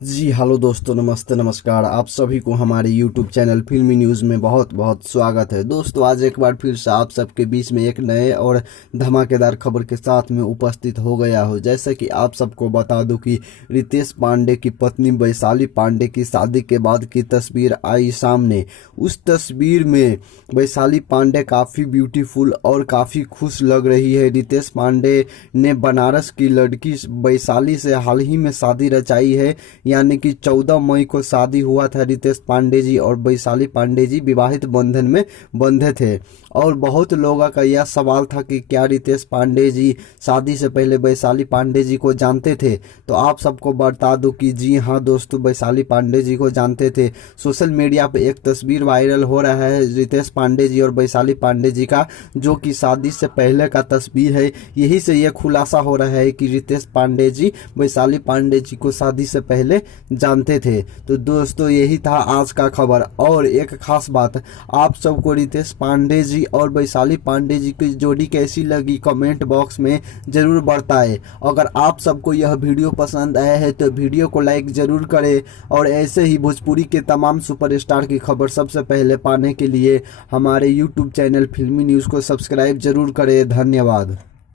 जी hello दोस्तों, नमस्ते नमस्कार। आप सभी को हमारे YouTube चैनल फिल्मी न्यूज़ में बहुत बहुत स्वागत है। दोस्तों आज एक बार फिर से आप सबके बीच में एक नए और धमाकेदार खबर के साथ में उपस्थित हो गया हो। जैसे कि आप सबको बता दूं कि रितेश पांडे की पत्नी वैशाली पांडे की शादी के बाद की तस्वीर आई सामने। उस तस्वीर में वैशाली पांडे काफ़ी ब्यूटीफुल और काफ़ी खुश लग रही है। रितेश पांडे ने बनारस की लड़की वैशाली से हाल ही में शादी रचाई है, यानी कि 14 मई को शादी हुआ था। रितेश पांडे जी और वैशाली पांडे जी विवाहित बंधन में बंधे थे और बहुत लोगों का यह सवाल था कि क्या रितेश पांडे जी शादी से पहले वैशाली पांडे जी को जानते थे। तो आप सबको बता दूं कि जी हाँ दोस्तों, वैशाली पांडे जी को जानते थे। सोशल मीडिया पे एक तस्वीर वायरल हो रहा है रितेश पांडे जी और वैशाली पांडे जी का, जो कि शादी से पहले का तस्वीर है। यही से यह खुलासा हो रहा है कि रितेश पांडे जी वैशाली पांडे जी को शादी से पहले जानते थे। तो दोस्तों यही था आज का खबर। और एक खास बात, आप सबको रितेश पांडे जी और वैशाली पांडे जी की जोड़ी कैसी लगी कमेंट बॉक्स में जरूर बताएं। अगर आप सबको यह वीडियो पसंद आया है तो वीडियो को लाइक जरूर करें और ऐसे ही भोजपुरी के तमाम सुपरस्टार की खबर सबसे पहले पाने के लिए हमारे YouTube चैनल फिल्मी न्यूज़ को सब्सक्राइब जरूर करें। धन्यवाद।